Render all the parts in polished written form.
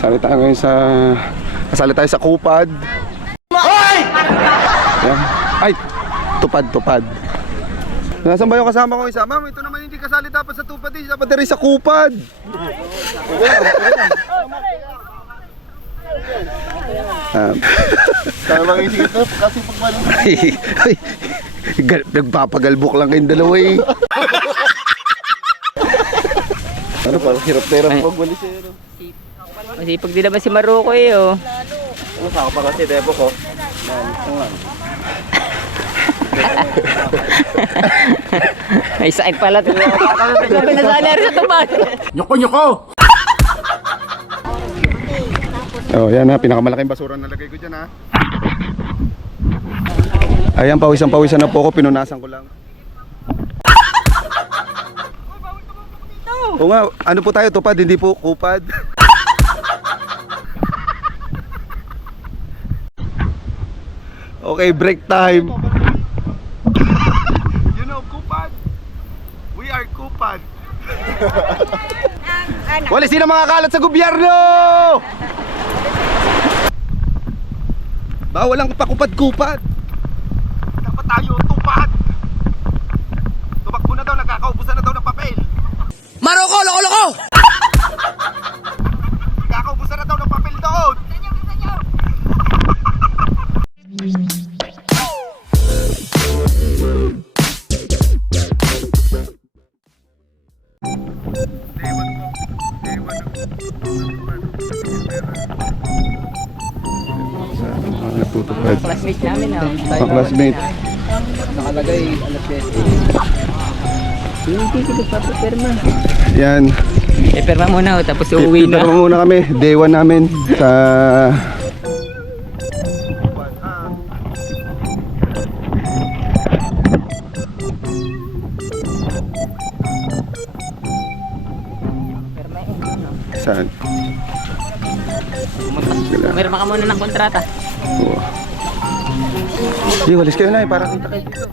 Kasali tayo ngayon sa... Kasali tayo sa kupad. Yan. Ay! Tupad. Nasaan ba yung kasama ko isa? Ma'am, ito naman hindi kasali dapat sa tupad eh. Dapat rin sa kupad. Tama ang isip ito, kasi pagpalang nagpapagalbok lang kayong dalawa eh. ano, parang hirap-hirap magwalis eh. Masipag din naman si Maruko eh oh. Ano, saka pa kasi debo ko. May sakit pala ito. Pinasali rin sa tubad. Nyoko! Oh, yan ha, pinakamalaking basura na lagay ko dyan ha. Ayan, pawisan na po ako, pinunasan ko lang. O nga, ano po tayo, tupad, hindi po kupad. Okay, break time. You know, kupad. We are kupad. Wala sino mga kalat sa gobyerno! Bawal ang pakupad-kupad. Dapat tayo tupad. Tumakbo na daw, nagkakaubusan na daw ng papel. Maroko, loko-loko! Nagkakaubusan na daw ng papel doon. Natutupad. Classmate namin oh. Mga classmate. Nakalagay, alas 10. Hindi ko nagpapapirma. Yan. Pirma muna oh, tapos uuwi na. Ipirma muna kami. Day 1 namin sa... Saan? Pirma ka muna ng kontrata. Oo. Di, walis kayo na eh, para kita kayo dito.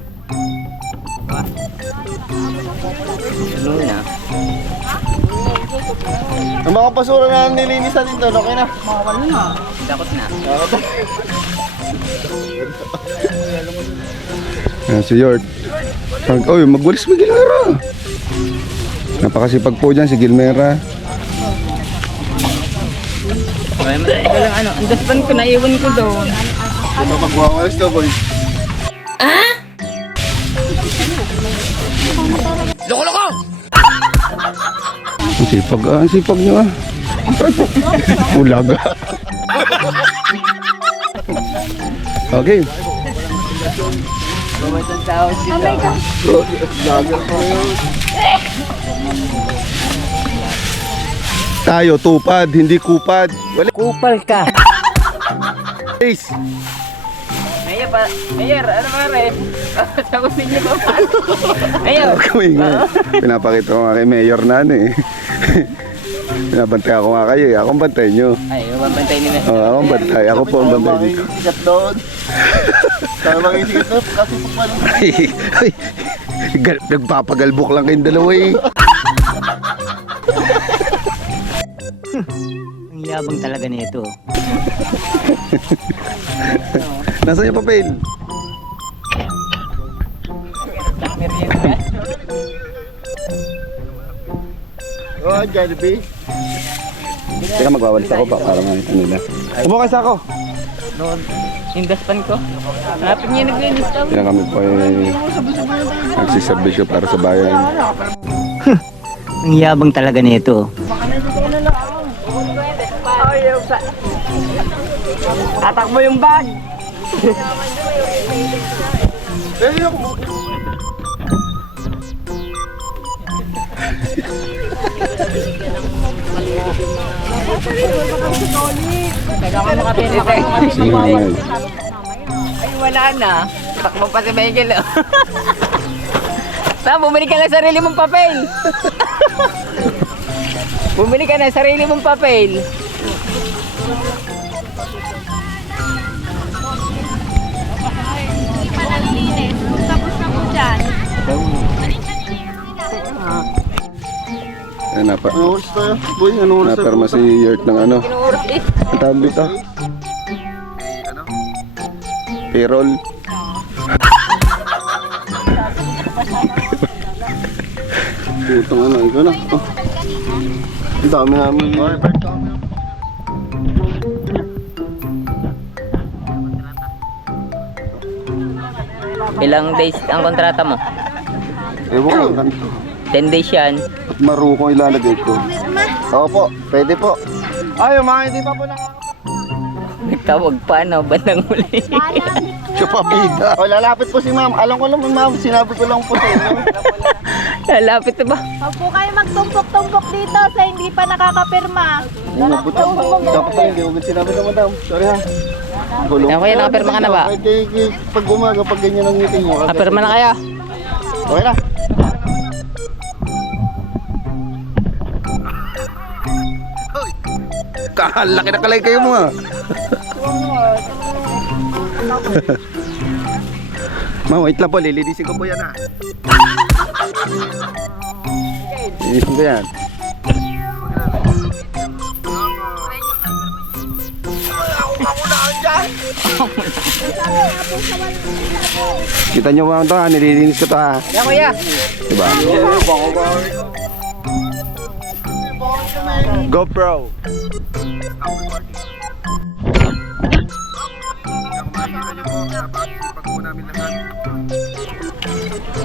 Ano na? Ang mga basura na nilinisan dito, okay na? Dakot na. Ayan si Yord. Oy, magwalis mo Gilmera. Napakasipag po dyan si Gilmera. Walang ano, ang daspan ko, naiwan ko doon. Ito magwawalis to, boy. Loko-loko! Ang sipag nyo ah. Ulaga. Okay. Bawasan tao sila. Tayo tupad, hindi kupad. Wala. Kupal ka. Please. Mayor, ano ba rin? Sagutin niyo ba? Mayor. Kami nga. Pinapakita ko nga kay Mayor na ano eh. Pinabantay ako nga kayo eh. Ako ang bantay nyo. Ay, mabantay ni Mayor. Ako ang bantay. Ako po ang bantay dito. Sikat doon. Tama ang isip ito, kasi pagpalang Ay, nagpapagalbok lang kayong dalawa eh. Ang yabang talaga nito. Nasaan yung papel? Oh, Jollibee. Teka, magwawalis ako pa para makita nila. Umukas ako. Noon, yung daspan ko. Hanapin niya naglinis daw. Kaya kami po ay nagsiservisyo para sa bayan. Ang yabang talaga nito. Tatak mo yung bag. Ay, wala na. Takbo pa si Michael. Bumili ka ng sarili mong papel. Bumili ka ng sarili mong papel. Tapos na po dyan. Napa. Ano oras tayo? Boy, ano oras tayo? Naperma si Yert ng ano. Kinuuros eh. Ang tawag dito? Payroll. Putang ano, ikaw na. Oh. Ang dami namin. Ilang days ang kontrata mo? Ewan ko. 10 days yan. At marukong ilalagay ko. Opo, pwede po. Ay, mga hindi pa po na. Nagtawag pa ano, bandang muli. Siya pa bida. O, lalapit po si ma'am. Alam ko lang, ma'am. Sinabi ko lang po sa inyo. Lalapit na ba? Huwag po kayo magtumpok-tumpok dito sa hindi pa nakakapirma. Ano po ito? Dapat tayo, hindi ko sinabi na madam. Sorry ha. Gulong. Kuya, nakapirma ka na ba? Pag umaga, pag ganyan ang meeting nyo. Kapirma na kayo. Okay na. Laki na kalay kayo mo ah. Ma'am, wait lang po. Lilinisin ko po yan ah. Lilinisin ko yan. Kita nyo ba ito ha? Nililinis ko ito ha. Yan kuya. Diba? GoPro.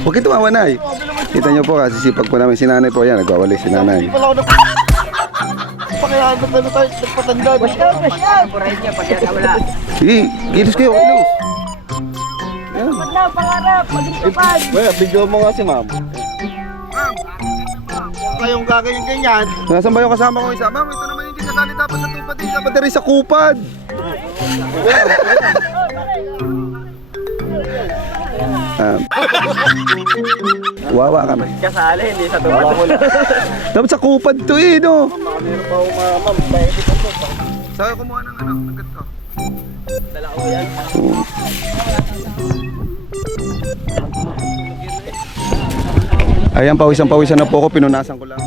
Huwag kayo tumawa, Nay. Kita nyo po kasi sipag po namin si nanay po. Yan, nagwawali si nanay. Wala ko na. Pakayaan na tayo, nagpatanda. Burahin niya pag yan wala. Sige, gilos kayo, gilos. Yan. Na, pangarap, maging kapag. Well, video mo nga si ma'am. Kayong gaganyan-ganyan. Nasaan ba yung kasama ko isa? Ma'am, ito naman hindi kasali dapat sa tupad. Dapat na rin sa kupad. Wawa kami. Kasali, hindi sa tupad. Dapat sa kupad to eh, no? Meron pa ako ma'am. Pwede pa po. Saan kayo kumuha ng ano? Ng ganito? Dala ko yan. Ayan, pawisan-pawisan na po ako. Pinunasan ko lang.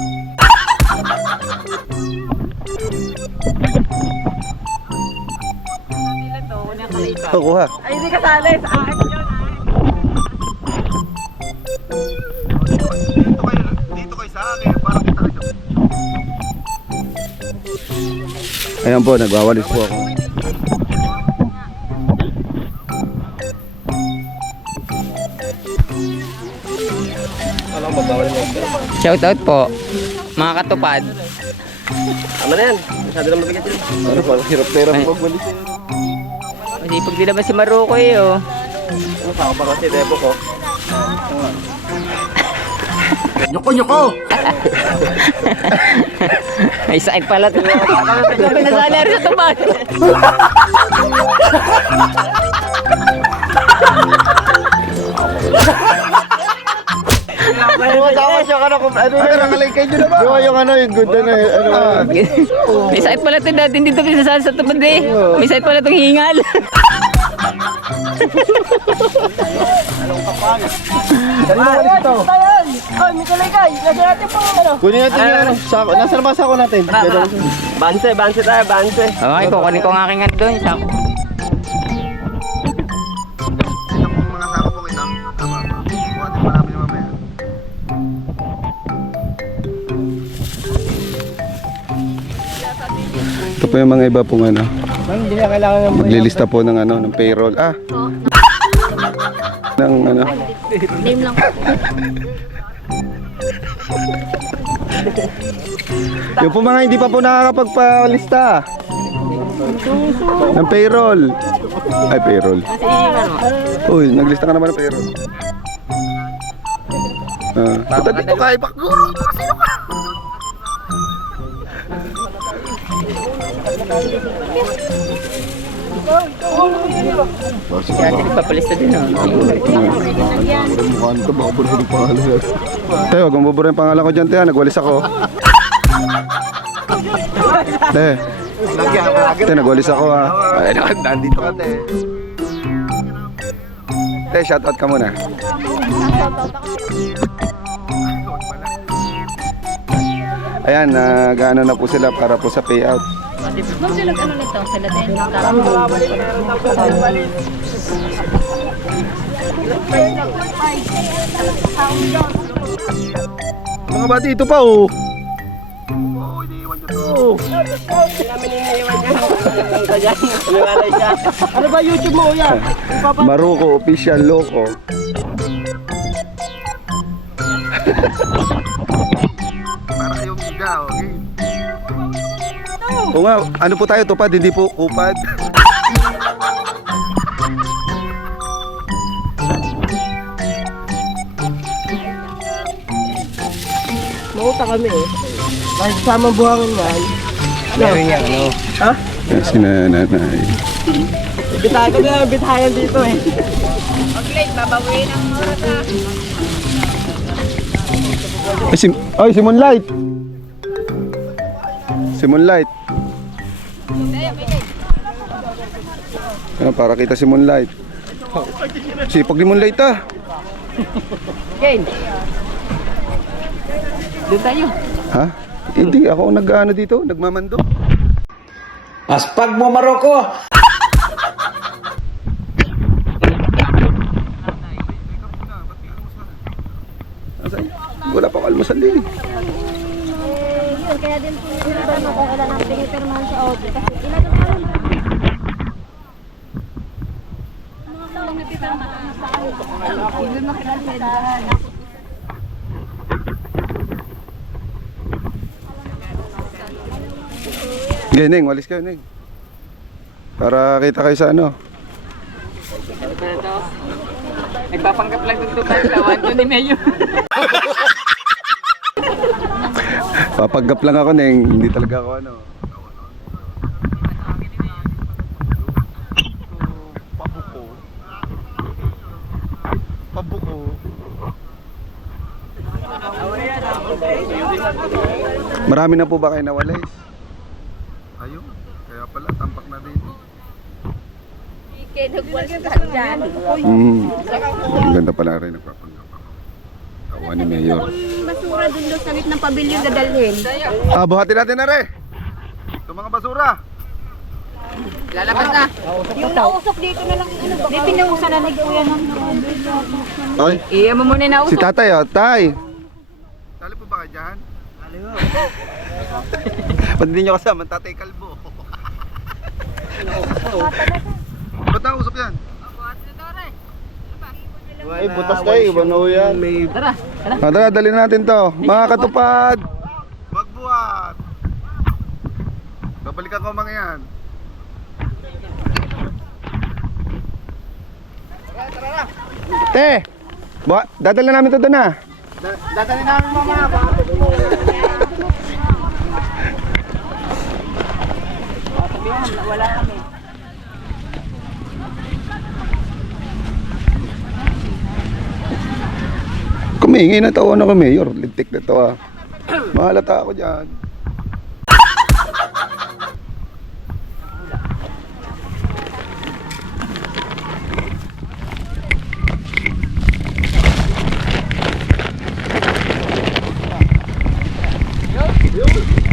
Kuha. Ay, hindi kasali. Sa akin yun. Dito kayo sa akin. Para kita kayo. Ayan po, nagwawalis po ako. Shoutout po. Mga katupad. Ano na yan? Masyado na mabigat yun. Ano pa? Hirap-hirap Ay. magwalis yun. Masipag din naman si Maruko eh oh. Ano pa ako pa kasi debo ko? Nyoko-nyoko! May sakit pala ito. Pinasali rin sa tupad. Dapat yung ano kung ano Ay, nakalagay nyo na ba? yung ano yung good na ano. May sakit pala ito dati hindi ito pinasali sa tupad eh. May sakit pala itong hingal. Tayan! Ay, may kaligay. Nasa natin po ano. Kunin natin yung ano. Sako. Nasaan ba sako natin? Banse tayo, banse. Okay, kukunin ko ang aking ano doon. Sako. Mga sako po kita. Tama ba? Kuha din pa namin yung mamaya. Ito po yung mga iba pong ano. Hindi na kailangan ng Maglilista po ng ano, ng payroll. Ng ano. Name lang. Yung po mga hindi pa po nakakapagpalista. Ng payroll. Ay, payroll. Uy, naglista ka naman ng payroll. Punta dito ka, ipakguro. Sino ka? Kaya nagpapalista din oh. Mukhaan ka, baka pala yung pangalan. Te, huwag mong bubura yung pangalan ko dyan, te. Nagwalis ako. Te. Te, nagwalis ako ha. Ay, nandito ka, te. Te, shoutout ka muna. Ayan, nag-ano na po sila para po sa payout. Ma'am, sila ano nito? Sila din. Mga bati, ito pa oh. Ano ba YouTube mo, Kuya? Maruko, official loco. Para kayong higa, okay? O nga, ano po tayo, tupad, hindi po upad. Mauta kami eh. Kahit sama buhangin yan. Meron yan, ano? Ha? Kasi nanay. Bitahan ko na bitahan dito eh. Pag-late, babawin ang oras ha. Ay, si Moonlight. Si Moonlight. Ano, para kita si Moonlight. Sipag ni Moonlight ah. Ken! Doon tayo. Ha? Hindi, ako ang nag-ano dito, nagmamando. Aspag mo, Maroko! Wala pa akong almasal eh. Yun, kaya din po yung iba na kung ilan ang pinipirmahan sa audio. Kasi ilan ang ano na. Mga taong napipirmahan sa audio. Ilan na kinalagyan. Sige, Neng, walis kayo, Neng. Para kita kayo sa ano. Nagpapanggap lang doon tayo sa wanto ni Mayo. Papaggap lang ako, Neng. Hindi talaga ako ano. Pabuko. Marami na po ba kayo nawalis? Ayun, kaya pala tampak na din. Kaya nagwalis ka dyan. Ang ganda pala rin nagpapanggap ako. Tawa ni Mayor. Basura dun doon sa gitnang pabilyon dadalhin. Buhatin natin na rin. Ito mga basura. Lalabas na. Yung nausok dito na lang. May pinausa na ni Kuya ng Okay. Iya mo muna na Si tatay, oh, tay. Tali po ba kayo dyan? Ba't hindi nyo kasama? Tatay Kalbo. Ba't nausap yan? Ay, butas tayo. Iba na ho yan. May... Tara, tara. Tara, dali natin to. Mga katupad. Magbuhat. Babalikan ko mga yan. Te, dadali namin to doon ah. Dadali namin mamaya. Wala kami. Kumingi na tawa na ko, Mayor. Lintik na to ah. Mahalata ako dyan.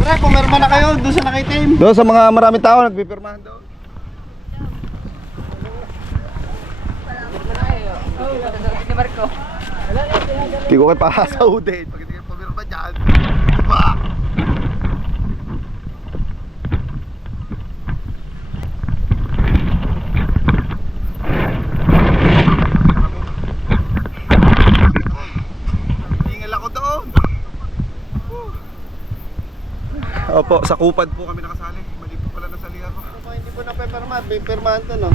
Tara, pumirma na kayo doon sa nakaitim. Doon sa mga maraming tao, nagpipirmahan doon. Si Marco. Hindi ko kayo pahasaudin. Pag hindi kayo pumirma dyan, diba? Hingal ako doon. Opo, sa kupad po kami nakasali. Mali po pala nasali ako. Hindi po na pepperman. Pepperman to, no?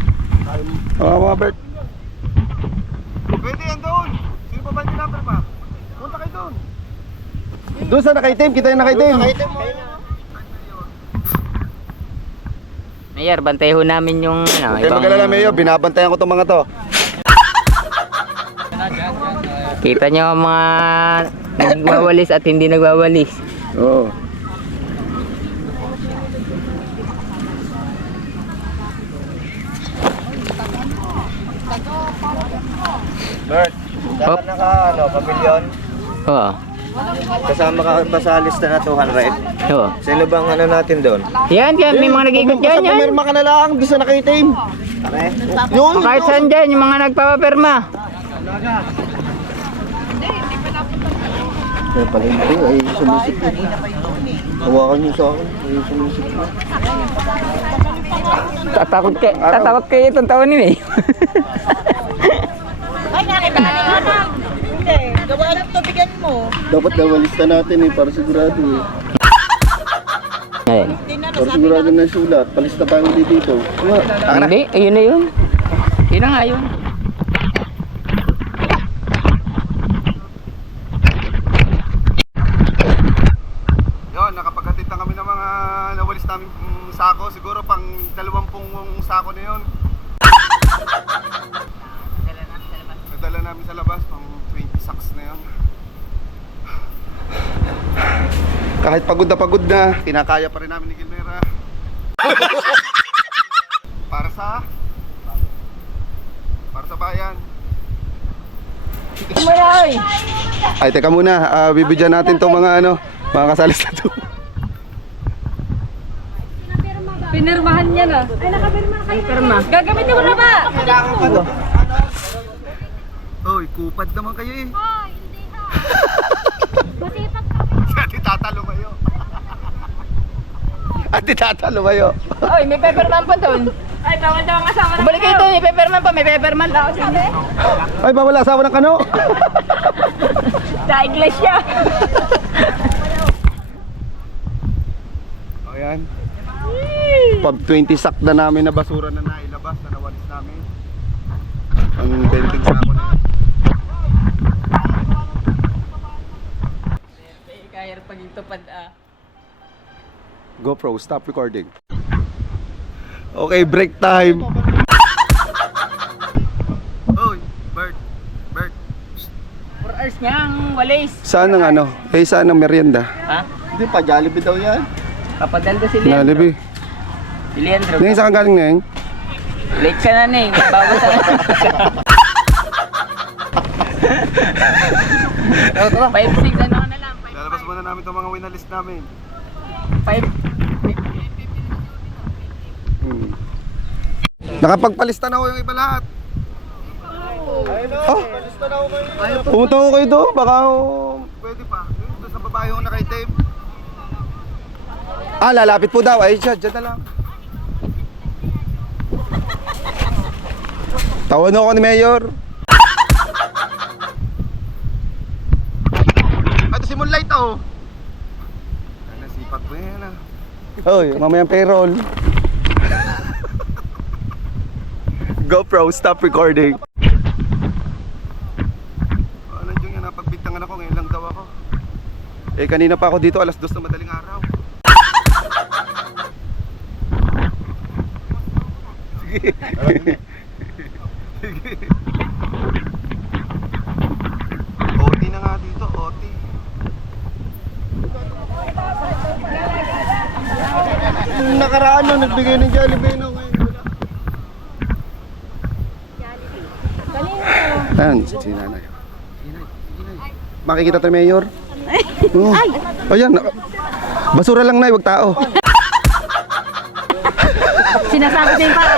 Mga Bert. Pwede yan doon. Sino pa ba yung number pa? Punta kayo doon. Doon sa nakaitim, kita yung nakaitim. Nakaitim mo. Mayor, bantay ho namin yung ano, Kaya mag-alala, Mayor, binabantayan ko itong mga to. Kita nyo ang mga nagwawalis at hindi nagwawalis. Oo. Bert, Hop. naka, pavilion. Oo. Kasama ka pa sa lista na 200. Oo. Sino bang ano natin doon? Yan, may mga nag-ikot dyan, yan. Pumirma ka na lang, doon sa nakaitim. Yun, Kahit saan dyan, yung mga nagpapapirma. Kaya pala hindi, ay sumisip na. Hawakan niyo sa akin, ay sumisip na. Tatakot kayo itong taon nila eh. Ay, nakita. Hindi. Gawaan ang tubigan mo. Dapat nawalista natin eh, para sigurado eh. Ayan. Para sigurado na yung sulat, palista tayo dito. Hindi, ayun na yun. Yun na nga yun. Yun, nakapaghatid na kami ng mga nawalis namin sako. Siguro pang 20 sako na yun. Nadala namin sa labas, pang 20 sacks na yun. Kahit pagod na, kinakaya pa rin namin ni Gilmera. Para sa bayan. Ay, teka muna, bibidyan natin tong mga mga kasalis na to. Pinirmahan niya na. Ay, nakapirma kayo. Pirma. Gagamitin mo na ba? Hoy, kupad naman kayo eh. Ay, hindi ha. Masipag kami. Ati Tata lumayo. Ati Tata lumayo. Oy, may pepperman pa doon. Ay, bawal daw ang asawa na. Balik kayo doon, may pepperman pa, may pepperman daw. Sabi? Ay, bawal asawa ng kano. Sa iglesia. O yan. Pag 20 sack na namin na basura na nailabas, na nawalis namin. Ang benting sako na. Kaya pag yung tupad GoPro, stop recording. Okay, break time. Oy, Bert. 4 hours niya ang walis. Saan ang saan ang merienda? Ha? Hindi pa, Jollibee daw yan. Papadalda si Leandro. Jollibee. Si Leandro. Neng, saan ka galing, Neng? Late ka na, Neng. Bawas na. Tara. 5-6 ano ka na lang. Lalabas muna namin itong mga winalist namin. 5. Nakapagpalista na ako yung iba lahat. Oh, pumunta ko kayo doon. Baka pwede pa. Doon sa babae ko nakaitim. Lalapit po daw. Ay, dyan na lang. Tawan ako ni Mayor. Ito si Moonlight oh. Nasipag mo yan ah. Oy, mamayang payroll. GoPro, stop recording. Nandiyan nga, napagbintangan ako, ngayon lang daw ako. Eh, kanina pa ako dito, 2:00 na madaling araw. Sige. Sige. OT na nga dito, OT. Nakaraan no, nagbigay ng Jollibee no, ngayon wala. Ayan, si nanay. Makikita tayo, Mayor? Ay! Ayan, basura lang na, wag tao. Sinasabi ko yung paa.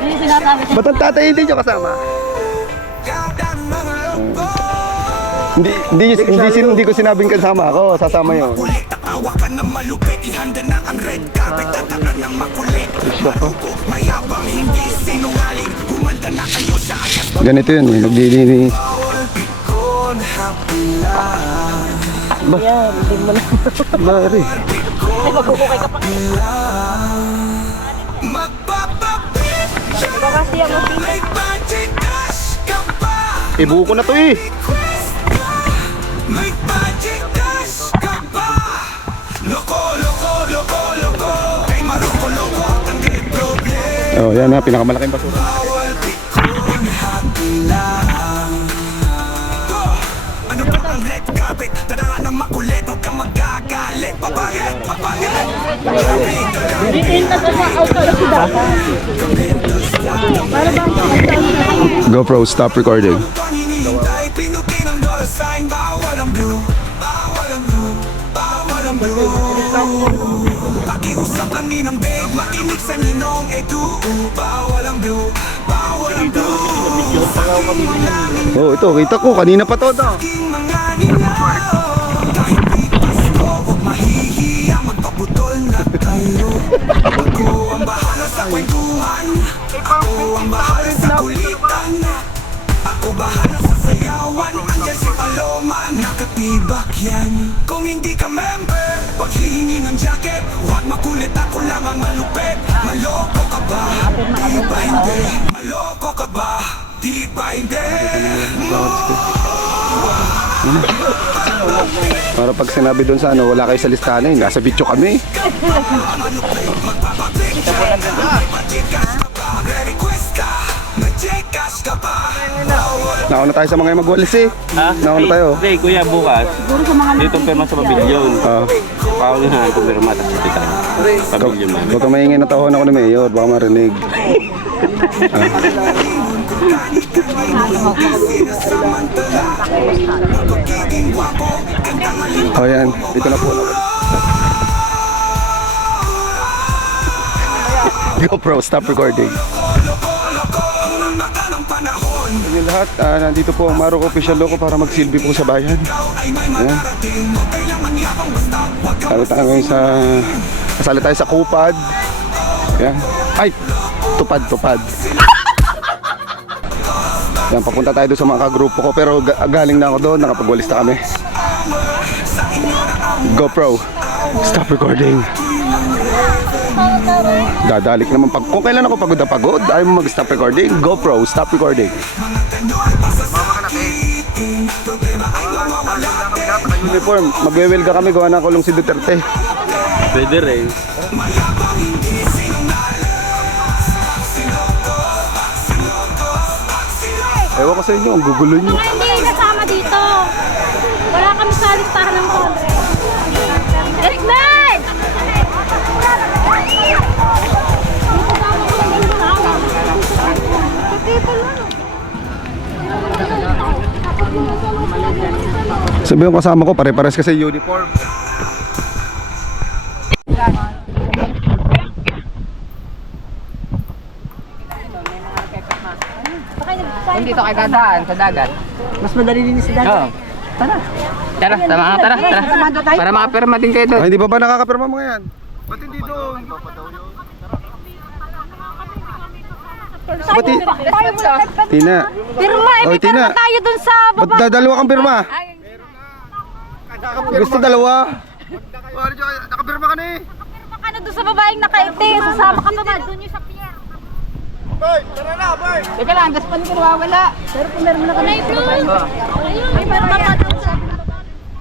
Hindi sinasabi ko. Ba't ang tatay hindi nyo kasama? Hindi ko sinabing kasama ako, sasama yun. Hawakan ng malupit, ihanda na ang red carpet at tanan ng makulit. Mayabang, hindi sinungaling, kumanda na kayo sa ayas. Ganito yun, naglilinis. Yan, hindi mo na. Bari. Ay, magkukukay ka pa. Magpapapit, may budget cash ka pa. Ibuo ko na to eh. May budget cash ka pa. Loko, loko, loko, loko. Kay maroko, loko, tanggit problem. Oh, yan na, pinakamalaking basura. Bawal pikon, happy lang. Ano ba ang red carpet? Tadaan ng makulit, huwag kang magagalit. Papagit, papagit. GoPro, stop recording. Panginintay, pinukin ang dos. sign, bawal ang blue. Bawal ang blue, bawal ang blue. Pakiusap lang ni ng babe, makinig sa ninong edu. Bawal ang blue, bawal ang blue. Oh, ito, kita ko. Kanina pa to. Aking mga nilaw. Kahit di Pasko, huwag mahihiya, magpaputol na tayo. Ako ang bahala sa kwentuhan. Ako ang bahala sa kulitan. Ako bahala sa sayawan. Andyan si Paloma, nakatibak yan. Kung hindi ka member, wag hihingi ng jacket. Huwag makulit, ako lang ang malupit. Maloko ka ba? Di ba hindi? Maloko ka ba? Di ba hindi? Para pag sinabi doon sa ano, wala kayo sa listahan eh. Nasa video kami. Nauna tayo sa mga magwalis eh. Ha? Nauna tayo. Hindi, kuya, bukas. Dito pirma sa pabilyon. Paunahan ko pirma sa kita. Pabilyon man. Huwag kang maingay na tawon ako ni Mayor. Baka marinig. Oh yan, dito na po. GoPro, stop recording. Yung lahat, nandito po ang Marok Official Loco para magsilbi po sa bayan. Ayan. Kasali tayo sa Kupad. Ayan. Ay! Tupad. Yan, papunta tayo doon sa mga kagrupo ko. Pero galing na ako doon, nakapagwalis na kami. GoPro, stop recording. Dadalik naman pag kung kailan ako pagod na pagod, ayaw mo mag-stop recording. GoPro, stop recording. Uniform, magwe-welga kami, gawa na kulong si Duterte. Pwede rin. Ewan ko sa inyo, ang gugulo nyo. Hindi kasama dito. Wala kami sa listahan ng Congress. Eric Man! Sabi yung kasama ko, pare-pares kasi uniform. Dito kay dadaan sa dagat. Mas madali din sa dagat. Oo. Tara, tara. Para makapirma din kayo doon. Ay, hindi pa ba nakakapirma mga yan? Ba't hindi doon? Ba't Tina? Pirma, Oy, may pirma Tina. tayo dun sa Ba't baba. dalawa kang pirma? Gusto dalawa? Nakapirma ka na eh. Pirma ka na dun sa babaeng nakaiti. Sasama ka pa ba? Dun yung sa pier. Teka lang, gaspan ko nawawala. Pero kung meron na kami. May pirma pa dun sa...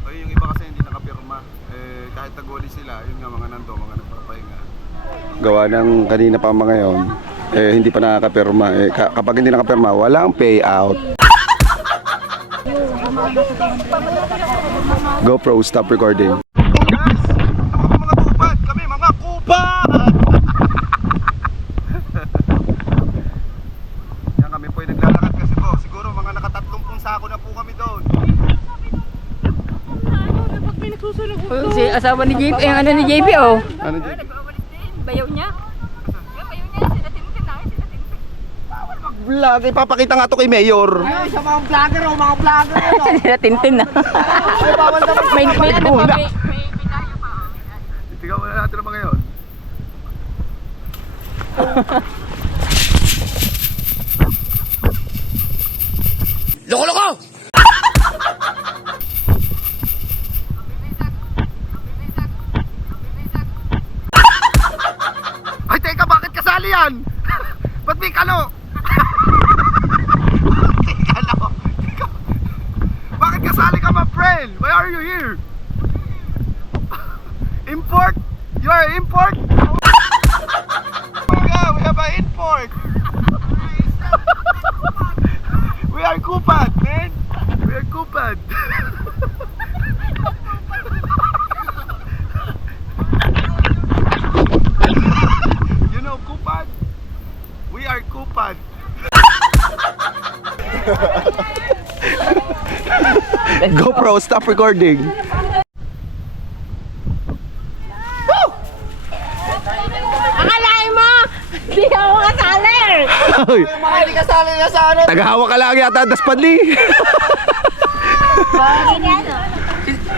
Ay, yung iba kasi hindi nakapirma. Kahit tagwali sila, yun nga mga nando, mga nagpapahinga. Gawa ng kanina pa mga yon, hindi pa nakakapirma. Kapag hindi nakapirma, walang payout. GoPro, stop recording. Mga tupad, kami mga kupad! Yan kami po yung naglalakad kasi po. Siguro mga nakatatlong sako na po kami doon. Si asawa ni JP, yung ano ni JP oh. Ano dyan? Bayaw niya. Vlog, ipapakita nga to kay Mayor. Ay, sa mga vlogger o mga vlogger. Sila Tintin na. Ay, bawal naman. May ano pa, Itigaw muna natin naman ngayon. Loko-loko! Ay, teka, bakit kasali yan? Ba't may kalo? Bakit kasali ka, my friend? Why are you here? Import? You are import? Yeah, we have an import. We are Kupad, man. We are Kupad. You know Kupad? We are Kupad. GoPro, stop recording. Akalain mo! Hindi ako kasali! Ay, Hindi ka sali na sa ano. tagahawa ka lang yata, Daspadli.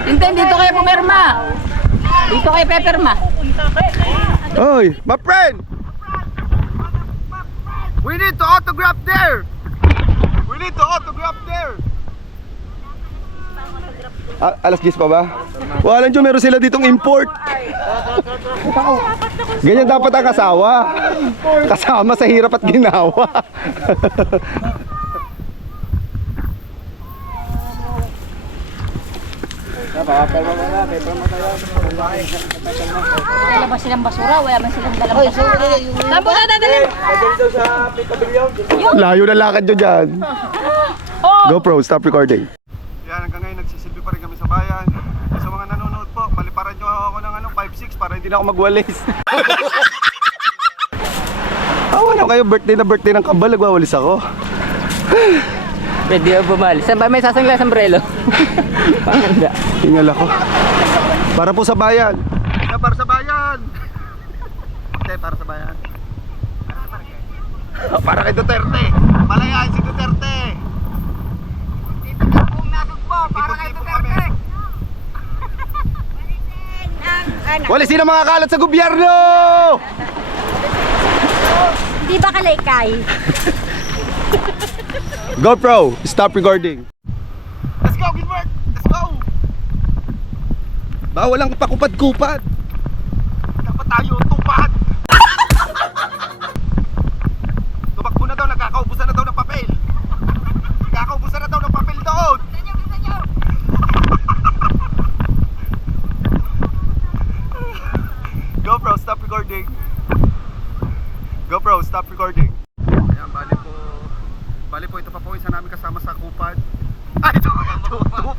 Hindi, dito kayo pumirma. Dito kayo pepirma. Oy, my friend! We need to autograph there! We need to autograph there! Alas 10 pa ba? Wala nyo, meron sila ditong import. Ganyan dapat ang kasawa. Kasama sa hirap at ginawa. Dala ba silang basura? Wala man silang dalang basura. Saan po na dadalhin? Layo na lakad nyo dyan. Oh! GoPro, stop recording. Yan, hanggang ngayon nagsisilbi pa rin kami sa bayan. Sa mga nanonood po, paliparan nyo ako ng 5-6 para hindi na ako magwalis. Wala kayo, birthday ng Kambal, nagwawalis ako. Pwede ako bumali. Saan ba may sasangla sombrero? Panganda. Hingal ako. Para po sa bayan. Para sa bayan. Okay, para sa bayan. Para kay Duterte. Palayain si Duterte. Para kay Duterte. Walisin ang mga kalat sa gobyerno! Di ba kalaykay? GoPro, stop recording. Let's go, Gilbert! Let's go! Bawal ang pakupad-kupad. Dapat tayo tupad. Tumakbo na daw, nagkakaubusan na daw ng papel. Nagkakaubusan na daw ng papel doon. GoPro, stop recording. GoPro, stop recording. Ayan, bali po, ito pa po isa namin kasama sa kupad. Ay,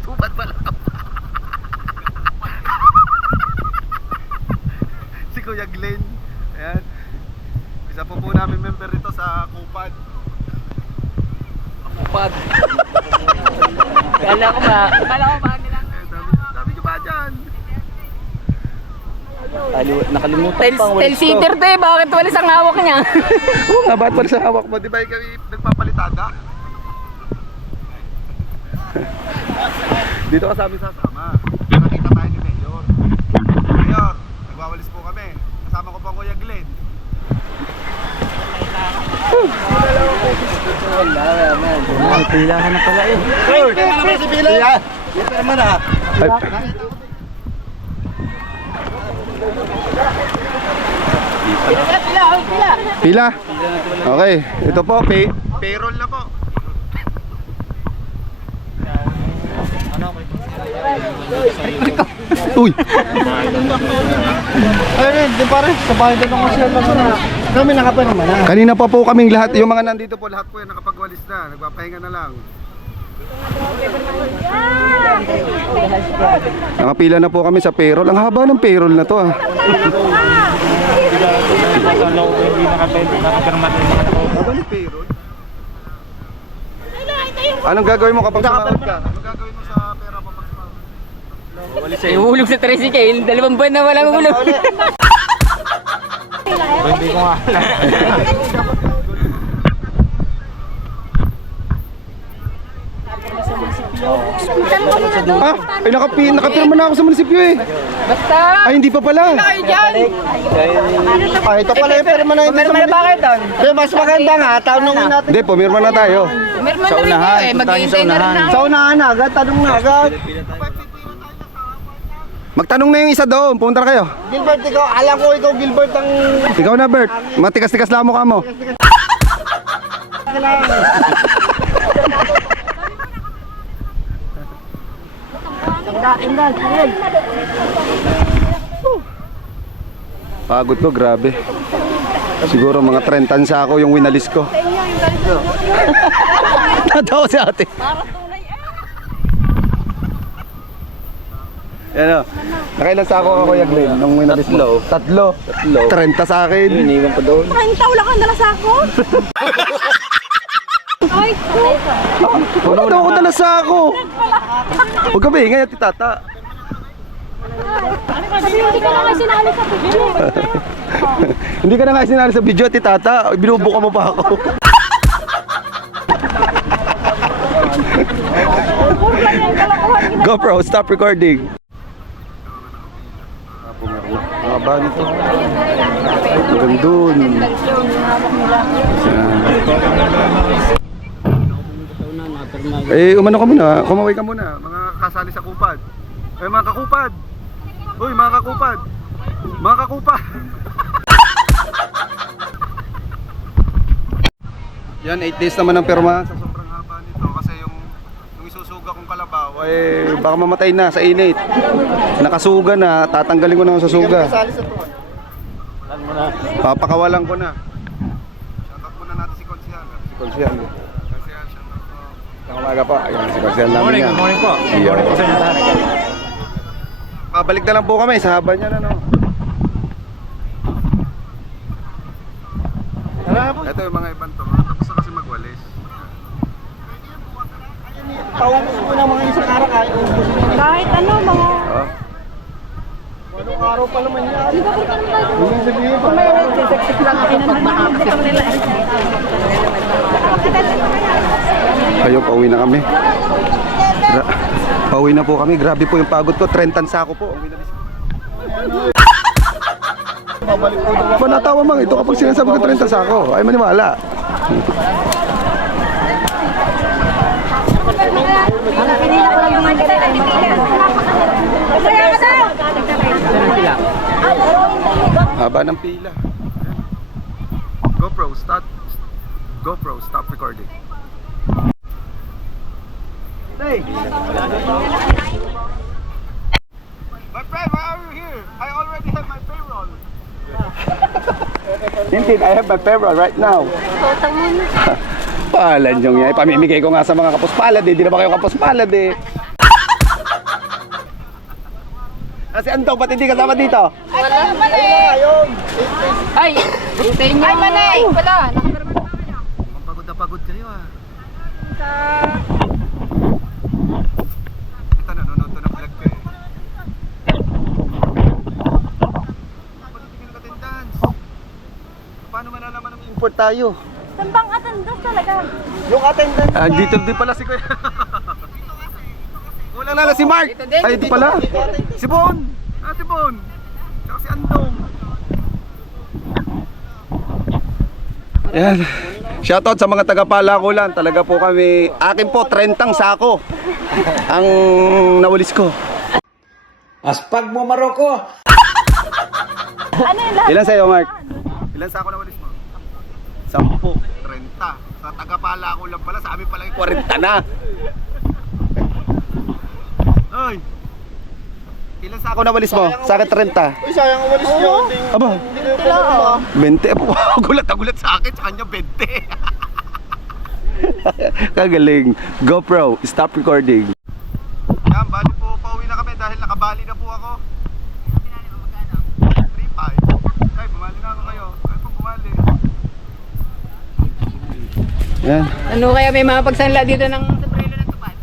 tupad pala. Si Kuya Glenn. Ayan. Isa po namin member rito sa kupad. Kupad. Kala ko ba nilang. Dami nyo ba dyan? Nakalimutan pa ang walis ko. Sitter to eh, bakit walis ang hawak niya? Oo nga, ba't pala sa hawak mo? Di ba kami nagpapalitada? Dito ka sa amin sasama. Nakita tayo ni Mayor. Mayor, nagwawalis po kami. Kasama ko pa ang Kuya Glenn. Pila ka na pala eh. Si Pila. Dito naman ha. Pila? Okay, ito po, payroll na po. Uy! Ayun, di pare. Sa bahay doon ako sila na. Kami nakapirma na. Kanina pa po kaming lahat, yung mga nandito po, lahat po yan nakapagwalis na, nagpapahinga na lang. Nakapila na po kami sa payroll. Ang haba ng payroll na to ah. Babalik payroll? Anong gagawin mo kapag sumahod ka? Anong gagawin mo sa pera mo pag sumahod? Ihulog sa tricycle, 2 buwan na walang hulog. Hindi ko nga. Ah, ay nakapirma na ako sa munisipyo eh. Basta! Ay hindi pa pala. Kayo dyan! Ay, ito pala yung pirma na ito. Pumirma na ba kayo doon? Mas maganda nga. Tanongin natin. Hindi, pumirma na tayo. Pumirma na rin kayo eh, mag-iintay na rin na. Sa unahan agad. Tanong na agad. Magtanong na yung isa doon, pumunta na kayo. Gilbert, ikaw. Alam ko ikaw, Gilbert, ang... Ikaw na Bert, matikas-tikas lang mukha mo. Pagod ko, grabe. Siguro mga 30 sa ako yung winalis ko. Tatawa si ate. Yan o. Nakailan sa ako Kuya Glenn nung winalis mo? Tatlo. 30 sa akin. Iniwan pa doon. Kain tao lang ang nalasako. Ay, Wala daw ako dala sako. Huwag ka maingay, Ate Tata. hindi ka na nga sinali sa video. Hindi ka na nga sinali sa video, Ate Tata. Binubuka mo pa ako. GoPro, stop recording. Haba nito. Gandun. Eh, umano ka muna. Kumaway ka muna. Mga kasali sa kupad. Eh, mga kakupad. Uy, mga kakupad. Mga kakupad. Yan, 8 days naman ang pirma. Sa sobrang haba nito kasi yung isusuga kong kalabaw eh baka mamatay na sa init. Nakasuga na, tatanggalin ko na sa suga. Papakawalan ko na. Shoutout muna natin si Konsyal. Si Konsyal. Konsyal, shoutout po. Nakamaga po. Ayan, si Konsyal namin yan. Good morning po. Iyo. Babalik na lang po kami sa haba niya na, no? Ito yung mga ibang to. Tapos na kasi magwalis. Paubos mo na mga isang araw kahit ubos mo. Kahit ano, mga... Oh. Walong araw pa naman yan. Hindi ba kita naman tayo? Huwag sabihin pa. Sisexit lang ako ng pagmahapit nila. Kayo, pauwi na kami. Pauwi na po kami. Grabe po yung pagod ko. 30 sako po. Babalik ko doon. Panatawa mang ito kapag sinasabi ko 30 sako. Ay maniwala. Pinila ko lang yung mga kanila. Masaya ka daw! Haba ng pila. GoPro, stop recording. Hey! My friend, why are you here? I already have my payroll. Tintin, I have my payroll right now. Palan yung yan. Pamimigay ko nga sa mga kapuspalad eh. Di na ba kayo kapuspalad eh? Kasi Antong, ba't hindi kasama dito? Wala. Ay, gusto niyo. Ay, manay. Wala. Pagod na pagod kayo ah. Ito, nanonood to ng vlog ko eh. Bakit hindi nag-attendance? Paano malalaman ng import tayo? Sambang attendance talaga. Yung attendance. Dito din pala si Kuya. Wala na si Mark. Ay, dito pala. Si Bon. Si Bon. Tsaka si Andong. Yan. Shoutout sa mga taga-Palakulan. Talaga po kami. Akin po, 30 sako. Ang nawalis ko. Aspag mo, Maroko! Ano yung lahat? Ilan sa'yo, Mark? Ilan sako nawalis mo? 10. 30. Sa taga-Palakulan pala. Sa amin pala 40 na. Ay! Ilan sako nawalis mo? Sa akin 30. Uy, sayang walis niyo. Aba, Hindi ko 20 po. Gulat na gulat sa akin. Sa kanya 20. Kagaling. GoPro, stop recording. Yan, bali po. Pauwi na kami dahil nakabali na po ako. 3-5. Ay, bumali na ako kayo. Ay po, bumali. Yan. Ano kaya may mga pagsanla dito ng sombrero ng tupad?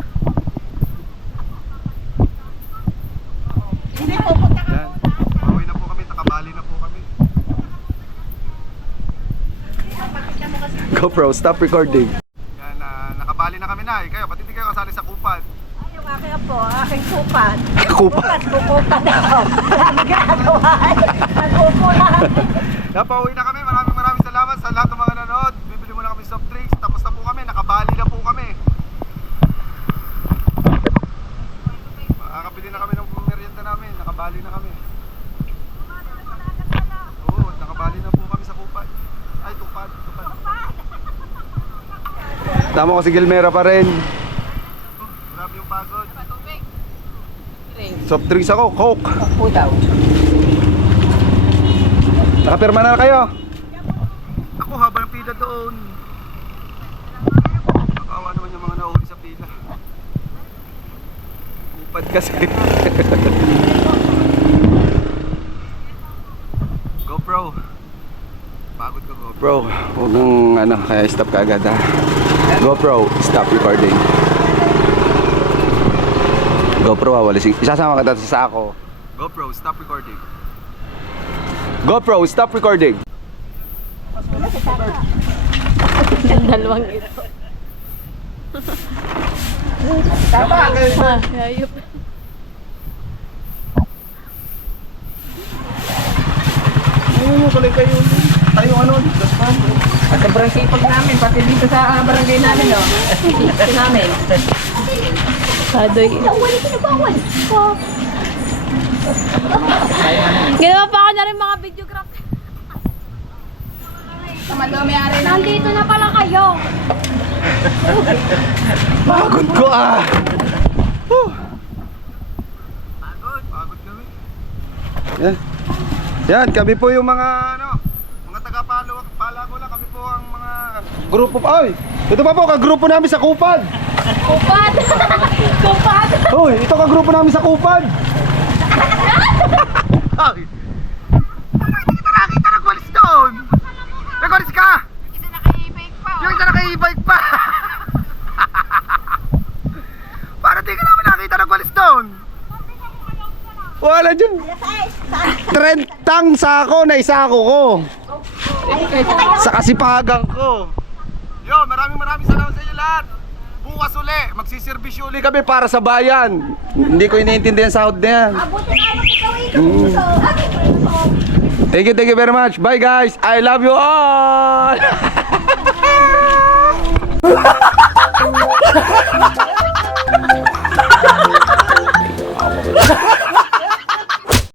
Yan. Pauwi na po kami. Nakabali na po kami. GoPro, stop recording. Yan, nakabali na kami na. Kayo, ba't hindi kayo kasali sa kupad? Yung aking apo, aking kupad. Kupad? Kupad ako. Marami ginagawa. Nag-upo lang. Napauwi na kami. Maraming salamat sa lahat ng mga nanood. Bibili muna kami soft drinks. Tapos na po kami. Nakabali na po kami. Makakabili na kami ng merienda namin. Nakabali na kami. Oo, nakabali na po kami sa kupad. Ay, tupad. Tama ko si Gilmera pa rin. Grabe yung pagod. Soft drinks ako, Coke. Po daw. Nakapirma na kayo? Ako, haba yung pila doon. Nakakawa naman yung mga nahuli sa pila. Upad kasi. GoPro. Pagod ko, GoPro. Huwag nang kaya stop ka agad ha. GoPro, stop recording. GoPro, wawalisin. Isasama kita sa sako. GoPro, stop recording. GoPro, stop recording. Dalawang ito. Ayup. Tayo ano? At sobrang sipag namin, pati dito sa barangay namin, no? Kasi namin. Kadoy. Ginawa pa ako na rin mga videographer. Nandito na pala kayo. Pagod ko ah! Pagod kami. Yan, kami po yung mga mga taga-Palagola, kami po ang mga grupo. Ay, ito pa po, kagrupo namin sa Kupad. Kupad! Kupad! Hoy, ito kagrupo namin sa Kupad. Ay, hindi kita nakita nagwalis doon. Nagwalis ka? Yung isa naka-e-bike pa. Yung isa naka-e-bike pa. Para di ka naman nakita nagwalis doon. Wala dyan. 30 sako na isako ko. Sa kasipagang ko. Yo, maraming salamat sa inyo lahat. Bukas uli, magsiservisyo uli kami para sa bayan. Hindi ko iniintindihan sahod na yan. Thank you very much. Bye guys. I love you all.